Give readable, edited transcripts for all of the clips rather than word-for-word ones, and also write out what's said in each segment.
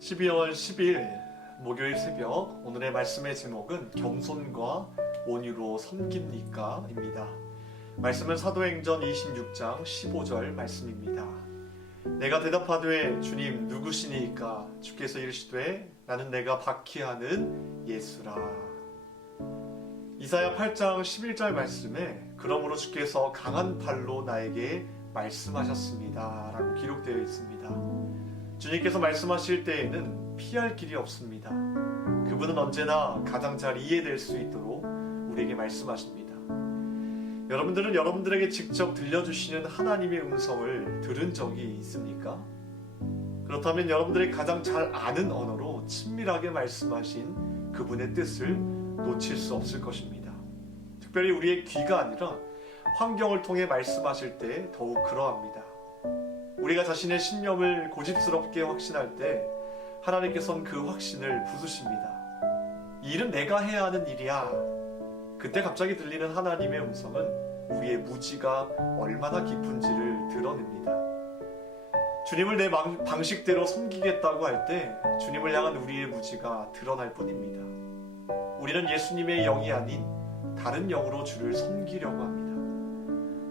12월 10일 목요일 새벽, 오늘의 말씀의 제목은 겸손과 온유로 섬깁니까? 입니다. 말씀은 사도행전 26장 15절 말씀입니다. 내가 대답하되 주님 누구시니까? 주께서 이르시되 나는 내가 박히하는 예수라. 이사야 8장 11절 말씀에 그러므로 주께서 강한 팔로 나에게 말씀하셨습니다 라고 기록되어 있습니다. 주님께서 말씀하실 때에는 피할 길이 없습니다. 그분은 언제나 가장 잘 이해될 수 있도록 우리에게 말씀하십니다. 여러분들은 여러분들에게 직접 들려주시는 하나님의 음성을 들은 적이 있습니까? 그렇다면 여러분들이 가장 잘 아는 언어로 친밀하게 말씀하신 그분의 뜻을 놓칠 수 없을 것입니다. 특별히 우리의 귀가 아니라 환경을 통해 말씀하실 때 더욱 그러합니다. 우리가 자신의 신념을 고집스럽게 확신할 때 하나님께서는 그 확신을 부수십니다. 이 일은 내가 해야 하는 일이야. 그때 갑자기 들리는 하나님의 음성은 우리의 무지가 얼마나 깊은지를 드러냅니다. 주님을 내 방식대로 섬기겠다고 할 때 주님을 향한 우리의 무지가 드러날 뿐입니다. 우리는 예수님의 영이 아닌 다른 영으로 주를 섬기려고 합니다.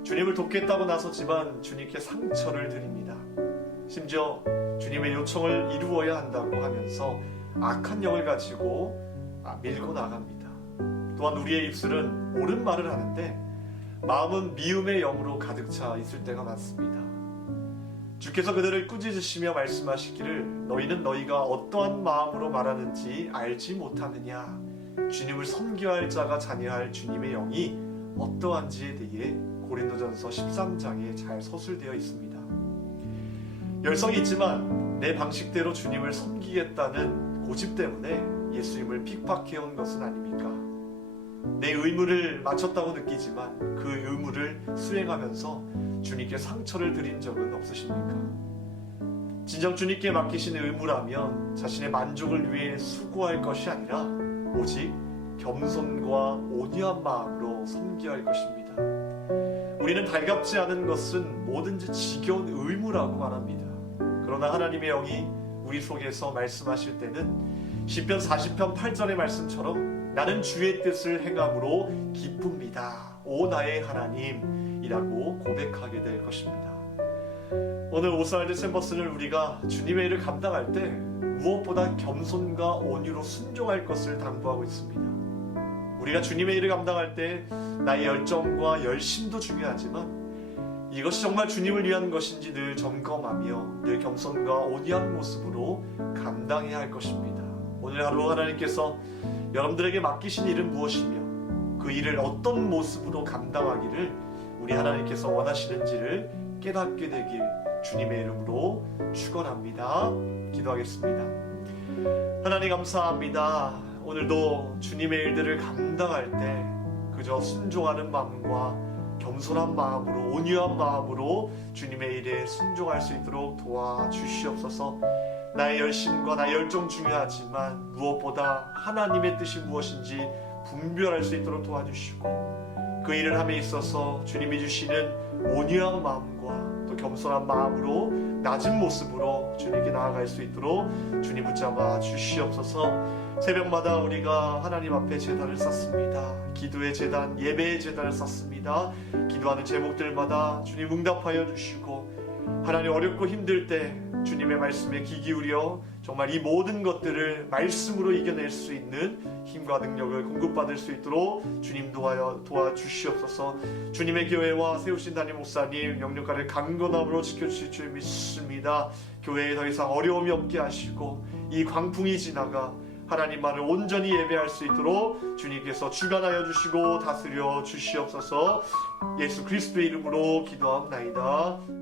주님을 돕겠다고 나서지만 주님께 상처를 드립니다. 심지어 주님의 요청을 이루어야 한다고 하면서 악한 영을 가지고 밀고 나갑니다. 또한 우리의 입술은 옳은 말을 하는데 마음은 미움의 영으로 가득 차 있을 때가 많습니다. 주께서 그들을 꾸짖으시며 말씀하시기를 너희는 너희가 어떠한 마음으로 말하는지 알지 못하느냐. 주님을 섬겨야 할 자가 자녀할 주님의 영이 어떠한지에 대해 고린도전서 13장에 잘 서술되어 있습니다. 열성이 있지만 내 방식대로 주님을 섬기겠다는 고집 때문에 예수님을 픽박해온 것은 아닙니까? 내 의무를 마쳤다고 느끼지만 그 의무를 수행하면서 주님께 상처를 드린 적은 없으십니까? 진정 주님께 맡기신 의무라면 자신의 만족을 위해 수고할 것이 아니라 오직 겸손과 온유한 마음으로 섬겨야 할 것입니다. 우리는 달갑지 않은 것은 뭐든지 지겨운 의무라고 말합니다. 그러나 하나님의 영이 우리 속에서 말씀하실 때는 시편 40편 8절의 말씀처럼 나는 주의 뜻을 행함으로 기쁩니다. 오 나의 하나님이라고 고백하게 될 것입니다. 오늘 오스날드 챔버스는 우리가 주님의 일을 감당할 때 무엇보다 겸손과 온유로 순종할 것을 당부하고 있습니다. 우리가 주님의 일을 감당할 때 나의 열정과 열심도 중요하지만 이것이 정말 주님을 위한 것인지 늘 점검하며 늘 겸손과 온유한 모습으로 감당해야 할 것입니다. 오늘 하루 하나님께서 여러분들에게 맡기신 일은 무엇이며 그 일을 어떤 모습으로 감당하기를 우리 하나님께서 원하시는지를 깨닫게 되길 주님의 이름으로 축원합니다. 기도하겠습니다. 하나님 감사합니다. 오늘도 주님의 일들을 감당할 때 그저 순종하는 마음과 겸손한 마음으로 온유한 마음으로 주님의 일에 순종할 수 있도록 도와주시옵소서. 나의 열심과 나의 열정 중요하지만 무엇보다 하나님의 뜻이 무엇인지 분별할 수 있도록 도와주시고 그 일을 함에 있어서 주님이 주시는 온유한 마음과 또 겸손한 마음으로 낮은 모습으로 주님께 나아갈 수 있도록 주님 붙잡아 주시옵소서. 새벽마다 우리가 하나님 앞에 제단을 쌓습니다. 기도의 제단, 예배의 제단을 쌓습니다. 기도하는 제목들마다 주님 응답하여 주시고 하나님 어렵고 힘들 때 주님의 말씀에 귀 기울여 정말 이 모든 것들을 말씀으로 이겨낼 수 있는 힘과 능력을 공급받을 수 있도록 주님 도와주시옵소서. 주님의 교회와 세우신 담임 목사님 영육가를 강건함으로 지켜주실 줄 믿습니다. 교회에 더 이상 어려움이 없게 하시고 이 광풍이 지나가 하나님만을 온전히 예배할 수 있도록 주님께서 주관하여 주시고 다스려 주시옵소서. 예수 그리스도의 이름으로 기도합나이다.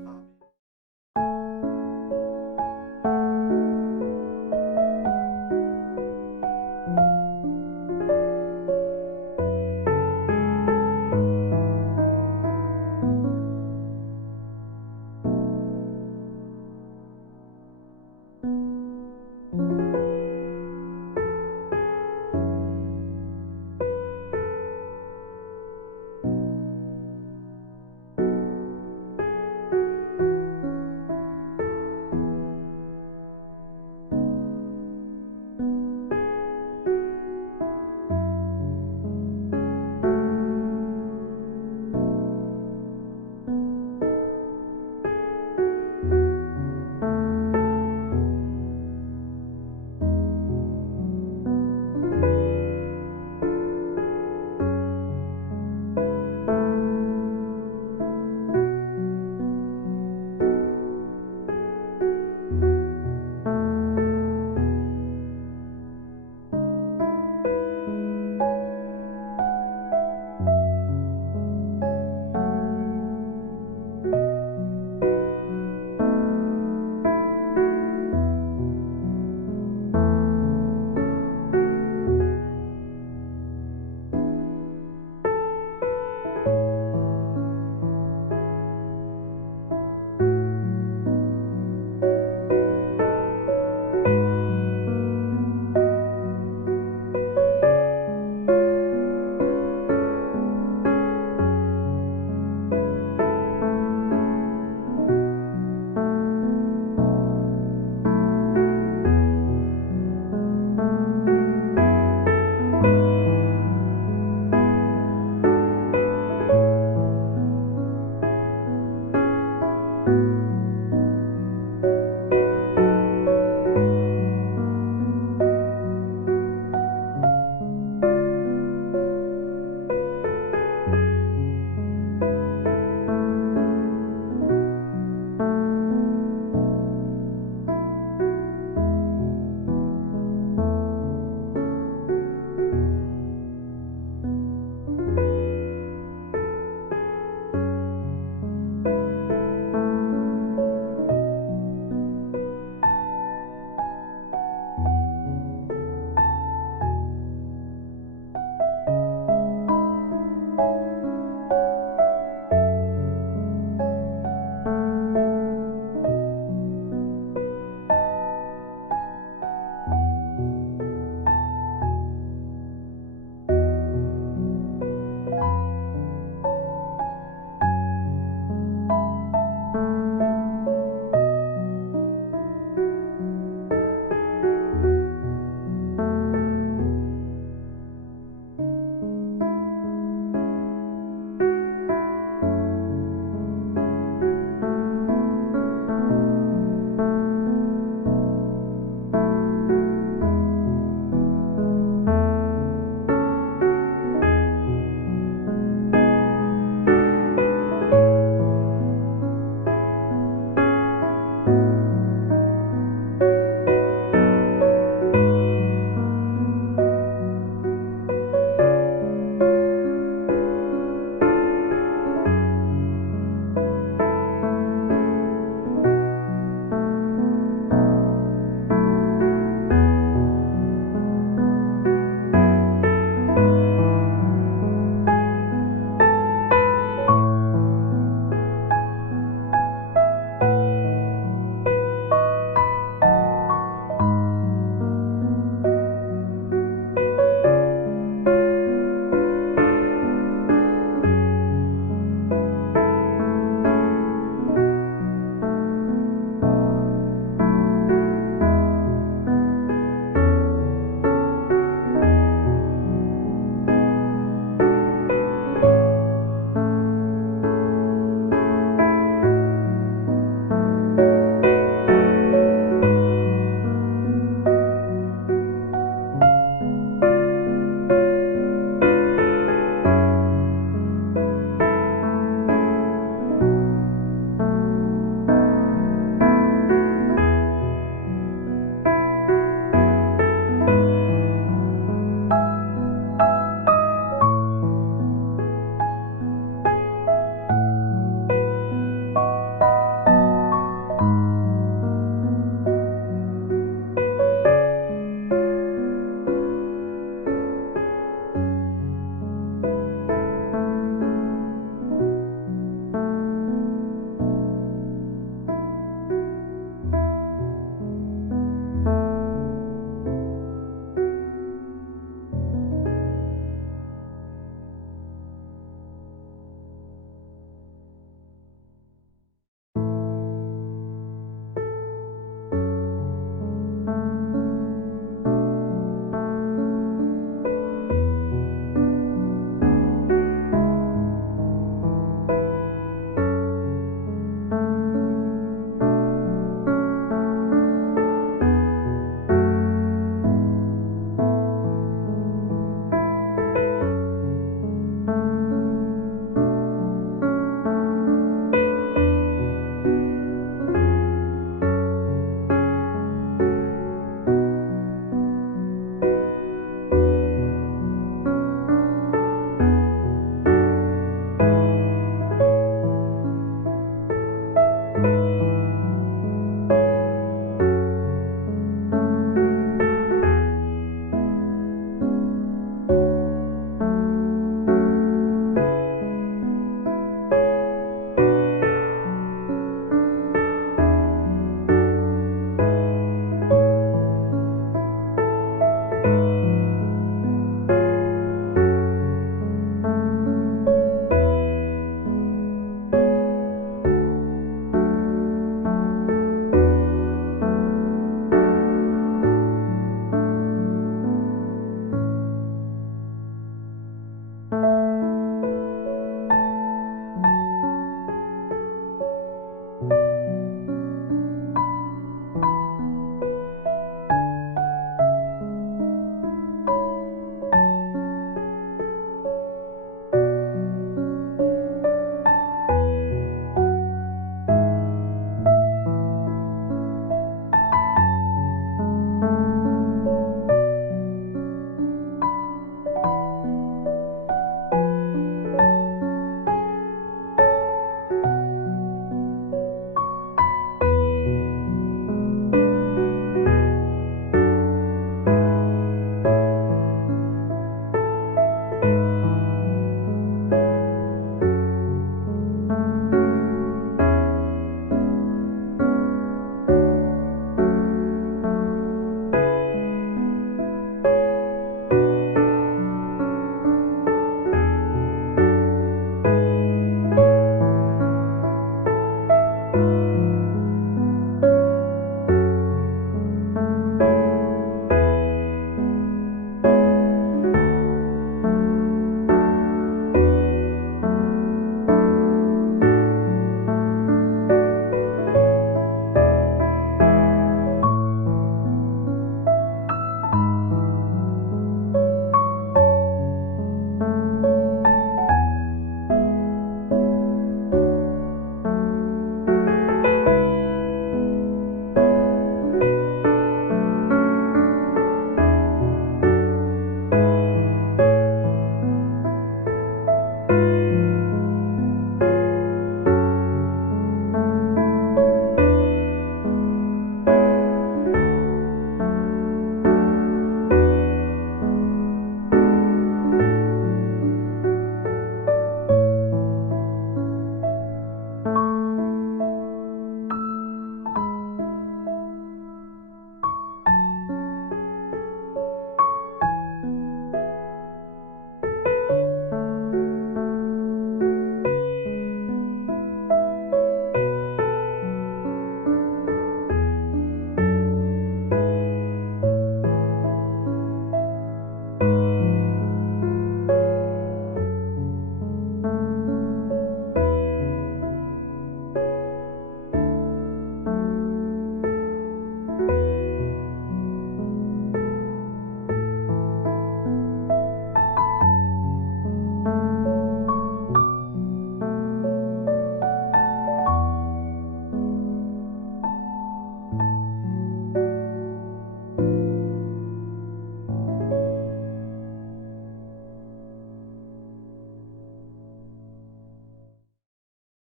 주